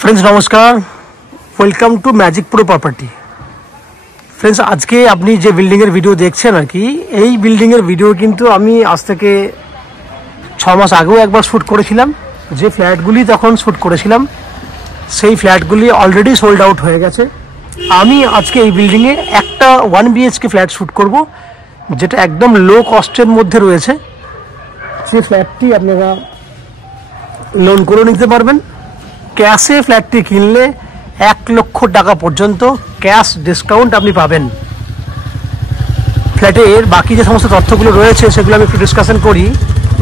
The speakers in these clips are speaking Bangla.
फ्रेंड्स नमस्कार, welcome to magic pro property. Friends आज के अपनी जो बिल्डिंगेर भिडियो देखছেন আর কি, এই বিল্ডিংয়ের ভিডিও কিন্তু আমি আজ থেকে 6 মাস আগেও একবার শুট করেছিলাম। যে ফ্ল্যাটগুলি তখন শুট করেছিলাম সেই ফ্ল্যাটগুলি অলরেডি সোল্ড আউট হয়ে গেছে। আমি আজকে এই বিল্ডিংয়ে একটা 1 বিএইচকে ফ্ল্যাট শুট করব, যেটা একদম লো কস্টের মধ্যে রয়েছে। সেই ফ্ল্যাটটি আপনারা লোন করে নিতে পারবেন। ক্যাশে ফ্ল্যাটটি কিনলে 1 লক্ষ টাকা পর্যন্ত ক্যাশ ডিসকাউন্ট আপনি পাবেন। ফ্ল্যাটের বাকি যে সমস্ত তথ্যগুলো রয়েছে সেগুলো আমি একটু ডিসকাশন করি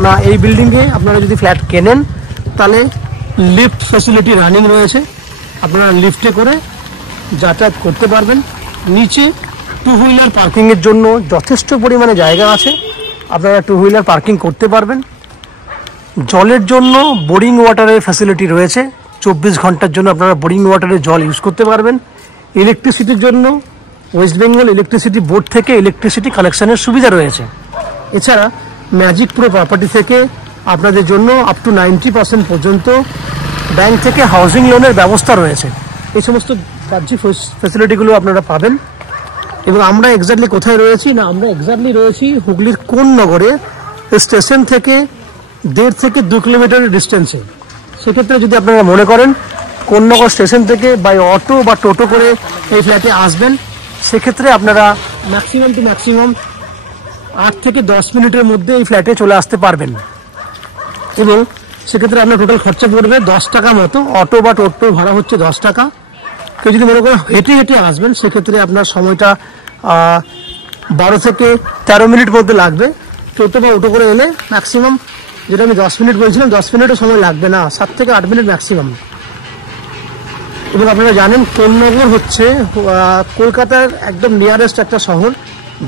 না। এই বিল্ডিংয়ে আপনারা যদি ফ্ল্যাট কেনেন তাহলে লিফট ফ্যাসিলিটি রানিং রয়েছে, আপনারা লিফটে করে যাতায়াত করতে পারবেন। নিচে 2 হুইলার পার্কিংয়ের জন্য যথেষ্ট পরিমাণে জায়গা আছে, আপনারা 2 হুইলার পার্কিং করতে পারবেন। জলের জন্য বোরিং ওয়াটারের ফ্যাসিলিটি রয়েছে, 24 ঘন্টার জন্য আপনারা বোরিং ওয়াটারের জল ইউজ করতে পারবেন। ইলেকট্রিসিটির জন্য ওয়েস্ট বেঙ্গল ইলেকট্রিসিটি বোর্ড থেকে ইলেকট্রিসিটি কানেকশনের সুবিধা রয়েছে। এছাড়া ম্যাজিক প্রো প্রপার্টি থেকে আপনাদের জন্য আপ টু 90% পর্যন্ত ব্যাংক থেকে হাউজিং লোনের ব্যবস্থা রয়েছে। এই সমস্ত বাহ্যিক ফ্যাসিলিটিগুলো আপনারা পাবেন। এবং আমরা এক্স্যাক্টলি কোথায় রয়েছি না, আমরা এক্স্যাক্টলি রয়েছি হুগলির কোন নগরে স্টেশন থেকে 1.5 থেকে 2 কিলোমিটারের ডিস্টেন্সে। সেক্ষেত্রে যদি আপনারা মনে করেন কোন্নগর স্টেশন থেকে বাই অটো বা টোটো করে এই ফ্ল্যাটে আসবেন, সেক্ষেত্রে আপনারা ম্যাক্সিমাম টু ম্যাক্সিমাম 8 থেকে 10 মিনিটের মধ্যে এই ফ্ল্যাটে চলে আসতে পারবেন। এবং সেক্ষেত্রে আপনার টোটাল খরচা পড়বে 10 টাকা মতো। অটো বা টোটো ভাড়া হচ্ছে 10 টাকা। কেউ যদি মনে করেন হেঁটে হেঁটে আসবেন, সেক্ষেত্রে আপনার সময়টা 12 থেকে 13 মিনিট মধ্যে লাগবে। টোটো বা অটো করে এলে ম্যাক্সিমাম, যেটা আমি 10 মিনিট বলছিলাম, 10 মিনিটও সময় লাগবে না, 7 থেকে 8 মিনিট ম্যাক্সিমাম। এবং আপনারা জানেন কোন্নগর হচ্ছে কলকাতার একদম নিয়ারেস্ট একটা শহর,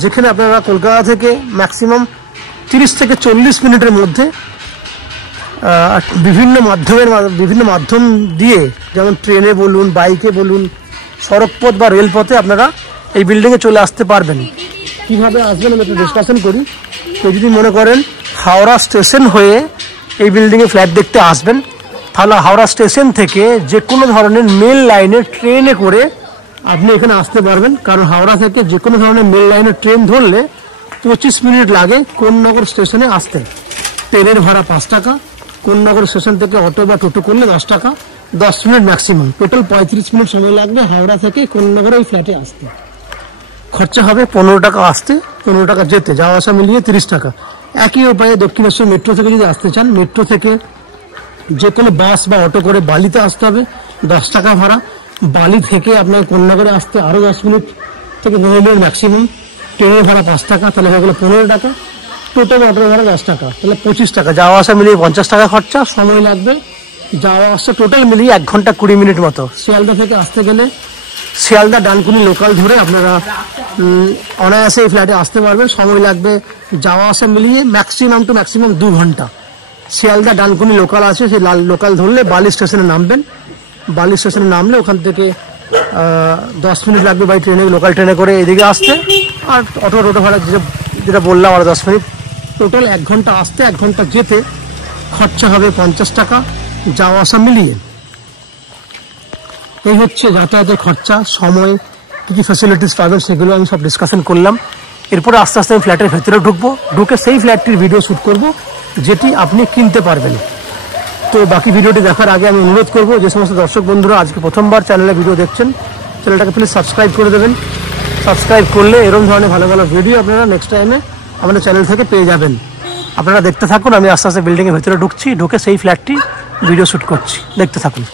যেখানে আপনারা কলকাতা থেকে ম্যাক্সিমাম 30 থেকে 40 মিনিটের মধ্যে বিভিন্ন মাধ্যম দিয়ে, যেমন ট্রেনে বলুন, বাইকে বলুন, সড়কপথ বা রেলপথে আপনারা এই বিল্ডিংয়ে চলে আসতে পারবেন। কীভাবে আসবেন আমি একটু ডিসকাশন করি। তো যদি মনে করেন হাওড়া স্টেশন হয়ে এই বিল্ডিংয়ে ফ্ল্যাট দেখতে আসবেন, তাহলে হাওড়া স্টেশন থেকে যে কোনো ধরনের মেল লাইনের ট্রেনে করে আপনি এখানে আসতে পারবেন। কারণ হাওড়া থেকে যে কোনো ধরনের মেল লাইনের ট্রেন ধরলে 25 মিনিট লাগে কোন্নগর স্টেশনে আসতে। ট্রেনের ভাড়া 5 টাকা, কোন্নগর স্টেশন থেকে অটো বা টোটো করলে 10 টাকা, 10 মিনিট ম্যাক্সিমাম। টোটাল 35 মিনিট সময় লাগবে হাওড়া থেকে কোন্নগর এই ফ্ল্যাটে আসতে। খরচা হবে 15 টাকা আসতে, 15 টাকা যেতে, যাওয়া আসা মিলিয়ে 30 টাকা। একই উপায়ে দক্ষিণেশ্বর মেট্রো থেকে যদি আসতে চান, মেট্রো থেকে যে কোনো বাস বা অটো করে বালিতে আসতে হবে, 10 টাকা ভাড়া। বালি থেকে আপনার কোন্নগরে আসতে আরও 10 মিনিট থেকে 15 মিনিট ম্যাক্সিমাম। ট্রেনের ভাড়া 5 টাকা, তাহলে হয়ে গেলো 15 টাকা। টোটো বা অটোর ভাড়া 10 টাকা, তাহলে 25 টাকা। যাওয়া আসা মিলিয়ে 50 টাকা খরচা। সময় লাগবে যাওয়া আসা টোটাল মিলিয়ে 1 ঘন্টা 20 মিনিট মতো। শিয়ালদা থেকে আসতে গেলে শিয়ালদা ডানকুনি লোকাল ধরে আপনারা অনায়াসে এই ফ্ল্যাটে আসতে পারবেন। সময় লাগবে যাওয়া আসা মিলিয়ে ম্যাক্সিমাম টু ম্যাক্সিমাম 2 ঘন্টা। শিয়ালদা ডানকুনি লোকাল আছে, সেই লোকাল ধরলে বালি স্টেশনে নামবেন। বালি স্টেশনে নামলে ওখান থেকে 10 মিনিট লাগবে বাই ট্রেনে, লোকাল ট্রেনে করে এদিকে আসতে। আর অটো ভাড়া যেটা বললাম আর 10 মিনিট। টোটাল 1 ঘন্টা আসতে, 1 ঘন্টা যেতে। খরচা হবে 50 টাকা যাওয়া আসা মিলিয়ে। এই হচ্ছে যাতায়াতের খরচা। সময় কী কী ফ্যাসিলিটিস পাবেন সেগুলো আমি সব ডিসকাশন করলাম। এরপরে আস্তে আস্তে আমি ফ্ল্যাটের ভেতরে ঢুকবো, ঢুকে সেই ফ্ল্যাটটির ভিডিও শ্যুট করব, যেটি আপনি কিনতে পারবেন। তো বাকি ভিডিওটি দেখার আগে আমি অনুরোধ করব, যে সমস্ত দর্শক বন্ধুরা আজকে প্রথমবার চ্যানেলে ভিডিও দেখছেন, চ্যানেলটাকে প্লিজ সাবস্ক্রাইব করে দেবেন। সাবস্ক্রাইব করলে এরকম ধরনের ভালো ভালো ভিডিও আপনারা নেক্সট টাইমে আমাদের চ্যানেল থেকে পেয়ে যাবেন। আপনারা দেখতে থাকুন, আমি আস্তে আস্তে বিল্ডিংয়ের ভেতরে ঢুকছি, ঢুকে সেই ফ্ল্যাটটি ভিডিও শ্যুট করছি, দেখতে থাকুন।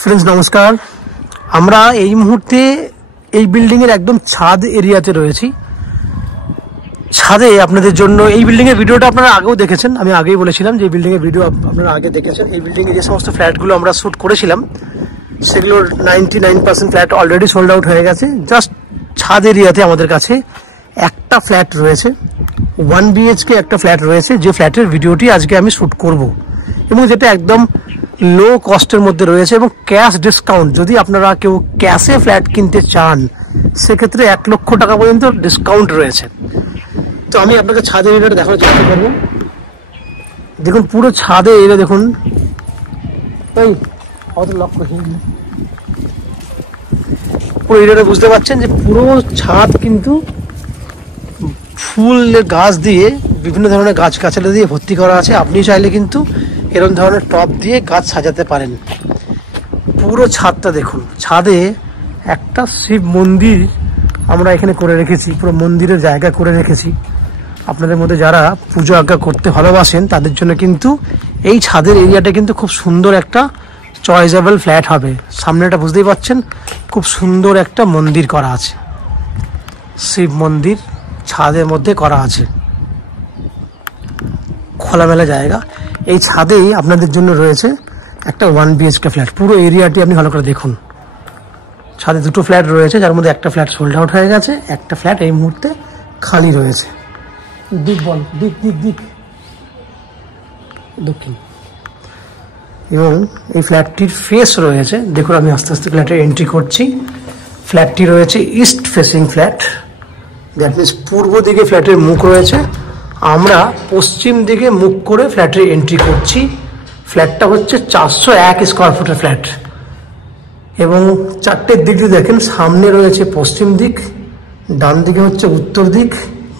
ফ্রেন্ডস নমস্কার, আমরা এই মুহূর্তে এই বিল্ডিংয়ের একদম ছাদ এরিয়াতে রয়েছি। ছাদে আপনাদের জন্য এই বিল্ডিংয়ের ভিডিওটা আপনারা আগেও দেখেছেন, আমি আগেই বলেছিলাম যে এই বিল্ডিংয়ের ভিডিও আপনারা আগে দেখেছেন। এই বিল্ডিংয়ে যে সমস্ত ফ্ল্যাটগুলো আমরা শ্যুট করেছিলাম সেগুলোর 99% ফ্ল্যাট অলরেডি সোল্ড আউট হয়ে গেছে। জাস্ট ছাদ এরিয়াতে আমাদের কাছে একটা ফ্ল্যাট রয়েছে, 1 বিএইচকে একটা ফ্ল্যাট রয়েছে, যে ফ্ল্যাটের ভিডিওটি আজকে আমি শ্যুট করব, এবং যেটা একদম লো কস্টের মধ্যে রয়েছে এবং ক্যাশ ডিসকাউন্ট। যদি আপনারা কেউ ক্যাশে ফ্ল্যাট কিনতে চান, সেক্ষেত্রে 1 লক্ষ টাকা পর্যন্ত ডিসকাউন্ট রয়েছে। তো আমি আপনাকে ছাদের এরিয়াটা দেখানোর চেষ্টা করবো। দেখুন পুরো ছাদে এরিয়া দেখুন, এই পুরো এরিয়াটা বুঝতে পারছেন যে পুরো ছাদ কিন্তু ফুলের গাছ দিয়ে, বিভিন্ন ধরনের গাছগাছালি দিয়ে ভর্তি করা আছে। আপনি চাইলে কিন্তু এরকম ধরনের টব দিয়ে গাছ সাজাতে পারেন। পুরো ছাদটা দেখুন, ছাদে একটা শিব মন্দির আমরা এখানে করে রেখেছি, পুরো মন্দিরের জায়গা করে রেখেছি। আপনাদের মধ্যে যারা পুজো আজ্ঞা করতে ভালোবাসেন তাদের জন্য কিন্তু এই ছাদের এরিয়াটা কিন্তু খুব সুন্দর একটা চয়েসেবল ফ্ল্যাট হবে। সামনেটা বুঝতেই পাচ্ছেন, খুব সুন্দর একটা মন্দির করা আছে, শিব মন্দির ছাদের মধ্যে করা আছে, খোলামেলা জায়গা। এই ছাদেই আপনাদের জন্য রয়েছে একটা 1 BHK ফ্ল্যাট। পুরো এরিয়াটি আপনি ভালো করে দেখুন, ছাদে 2টো ফ্ল্যাট রয়েছে, যার মধ্যে একটা ফ্ল্যাট সোল্ড আউট হয়ে গেছে, একটা ফ্ল্যাট এই মুহূর্তে খালি রয়েছে। দিক বল, দিক দিক দিক দক্ষিণ। এবং এই ফ্ল্যাটটির ফেস রয়েছে, দেখুন আমি আস্তে আস্তে ফ্ল্যাটে এন্ট্রি করছি। ফ্ল্যাটটি রয়েছে east facing flat, that means পূর্ব দিকে ফ্ল্যাটের মুখ রয়েছে। আমরা পশ্চিম দিকে মুখ করে ফ্ল্যাটে এন্ট্রি করছি। ফ্ল্যাটটা হচ্ছে 401 স্কোয়ার ফুটের ফ্ল্যাট এবং 4টের দিক দিয়ে দেখেন, সামনে রয়েছে পশ্চিম দিক, ডান দিকে হচ্ছে উত্তর দিক,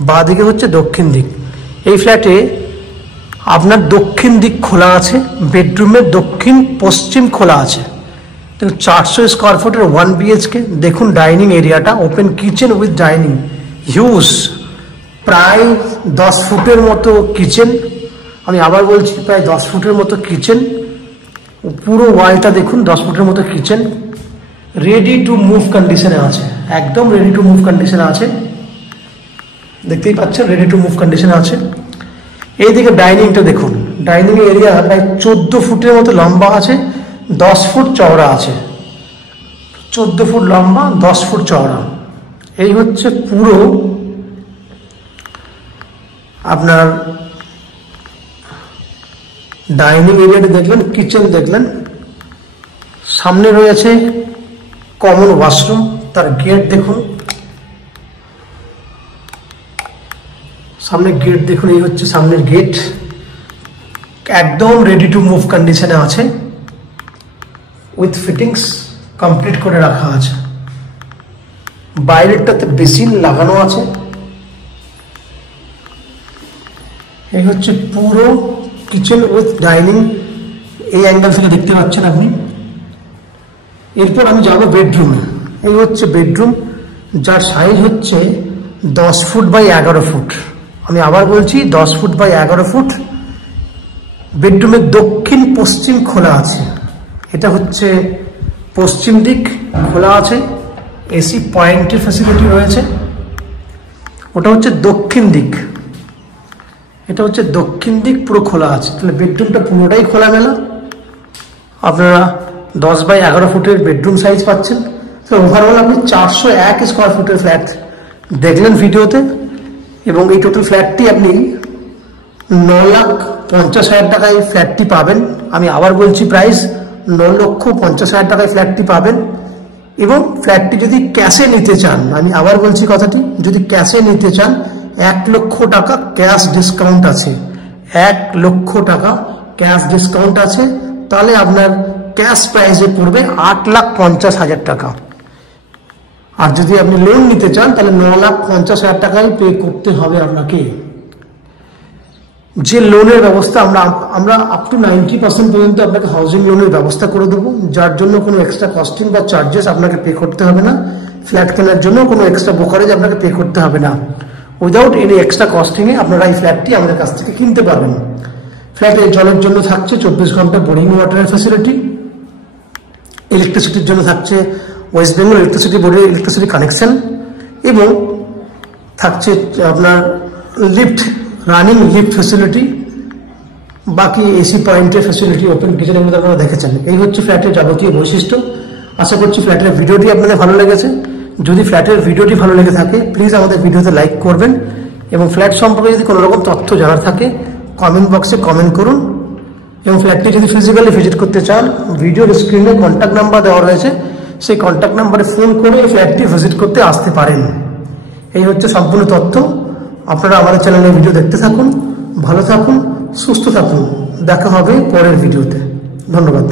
বাঁ দিকে হচ্ছে দক্ষিণ দিক। এই ফ্ল্যাটে আপনার দক্ষিণ দিক খোলা আছে, বেডরুমের দক্ষিণ পশ্চিম খোলা আছে। 400 স্কোয়ার ফুটের 1 BHK। দেখুন ডাইনিং এরিয়াটা, open kitchen with dining, huge, প্রায় 10 ফুটের মতো কিচেন। আমি আবার বলছি, প্রায় 10 ফুটের মতো কিচেন। পুরো ওয়ালটা দেখুন, 10 ফুটের মতো কিচেন, রেডি টু মুভ কন্ডিশনে আছে, একদম রেডি টু মুভ কন্ডিশনে আছে। দেখতেই পাচ্ছেন রেডি টু মুভ কন্ডিশনে আছে। এইদিকে ডাইনিংটা দেখুন, ডাইনিং এরিয়া প্রায় 14 ফুটের মতো লম্বা আছে, 10 ফুট চওড়া আছে। 14 ফুট লম্বা, 10 ফুট চওড়া। এই হচ্ছে পুরো আপনার ডাইনিং এরিয়াটা দেখলেন, কিচেন দেখলেন। সামনে রয়েছে কমন ওয়াশরুম, তার গেট দেখুন, সামনে গেট দেখুন, এই হচ্ছে সামনের গেট, একদম রেডি টু মুভ কন্ডিশনে আছে, উইথ ফিটিংস কমপ্লিট করে রাখা আছে। বাইরেরটাতে বেসিন লাগানো আছে। এই হচ্ছে পুরো কিচেন উইথ ডাইনিং, এই অ্যাঙ্গেল থেকে দেখতে পাচ্ছেন আপনি। এরপর আমি যাবো বেডরুমে। এই হচ্ছে বেডরুম, যার সাইজ হচ্ছে 10 ফুট বাই 11 ফুট। আমি আবার বলছি 10 ফুট বাই 11 ফুট। বেডরুমের দক্ষিণ পশ্চিম খোলা আছে, এটা হচ্ছে পশ্চিম দিক খোলা আছে, এসি পয়েন্টের ফ্যাসিলিটি রয়েছে। ওটা হচ্ছে দক্ষিণ দিক, এটা হচ্ছে দক্ষিণ দিক, পুরো খোলা আছে। তাহলে বেডরুমটা পুরোটাই খোলামেলা। আপনারা 10 বাই 11 ফুটের বেডরুম সাইজ পাচ্ছেন। তো ওভারঅল আপনি 401 স্কোয়ার ফুটের ফ্ল্যাট দেখলেন ভিডিওতে। এবং এই টোটাল ফ্ল্যাটটি আপনি 9,50,000 টাকায় ফ্ল্যাটটি পাবেন। আমি আবার বলছি প্রাইস 9,50,000 টাকায় ফ্ল্যাটটি পাবেন। এবং ফ্ল্যাটটি যদি ক্যাশে নিতে চান, আমি আবার বলছি কথাটি, যদি ক্যাশে নিতে চান 1 লক্ষ টাকা ক্যাশ ডিসকাউন্ট আছে, 1 লক্ষ টাকা ক্যাশ ডিসকাউন্ট আছে। তাহলে আপনার ক্যাশ প্রাইসে পড়বে 8,50,000 টাকা। আর যদি আপনি লোন নিতে চান তাহলে 9,50,000 টাকাই পে করতে হবে আপনাকে। যে লোনের ব্যবস্থা আমরা আপ টু 90% পর্যন্ত আপনাকে হাউজিং লোনের ব্যবস্থা করে দেবো, যার জন্য কোনো এক্সট্রা কস্টিং বা চার্জেস আপনাকে পে করতে হবে না। ফ্ল্যাট কেনার জন্য কোনো এক্সট্রা ব্রোকারেজ আপনাকে পে করতে হবে না। উইদাউট এনি এক্সট্রা কস্টিংয়ে আপনারা এই ফ্ল্যাটটি আমাদের কাছ থেকে কিনতে পারবেন। ফ্ল্যাটে জলের জন্য থাকছে 24 ঘন্টা বোরিং ওয়াটারের ফ্যাসিলিটি। ইলেকট্রিসিটির জন্য থাকছে ওয়েস্ট বেঙ্গল ইলেকট্রিসিটি বোর্ডের ইলেকট্রিসিটি কানেকশন। এবং থাকছে আপনার লিফট, রানিং লিফট ফ্যাসিলিটি, বাকি এসি পয়েন্টের ফ্যাসিলিটি, ওপেন কিচেনের মধ্যে আপনারা দেখেছেন। এই হচ্ছে ফ্ল্যাটের যাবতীয় বৈশিষ্ট্য। আশা করছি ফ্ল্যাটের ভিডিওটি আপনাদের ভালো লেগেছে। যদি ফ্ল্যাটের ভিডিওটি ভালো লেগে থাকে প্লিজ আমাদের ভিডিওতে লাইক করবেন। এবং ফ্ল্যাট সম্পর্কে যদি কোনো রকম তথ্য জানার থাকে কমেন্ট বক্সে কমেন্ট করুন। এবং ফ্ল্যাটটি যদি ফিজিক্যালি ভিজিট করতে চান, ভিডিওর স্ক্রিনে কন্ট্যাক্ট নাম্বার দেওয়া রয়েছে, সেই কন্ট্যাক্ট নাম্বারে ফোন করে এই ফ্ল্যাটটি ভিজিট করতে আসতে পারেন। এই হচ্ছে সম্পূর্ণ তথ্য। আপনারা আমাদের চ্যানেলে ভিডিও দেখতে থাকুন, ভালো থাকুন, সুস্থ থাকুন। দেখা হবে পরের ভিডিওতে। ধন্যবাদ।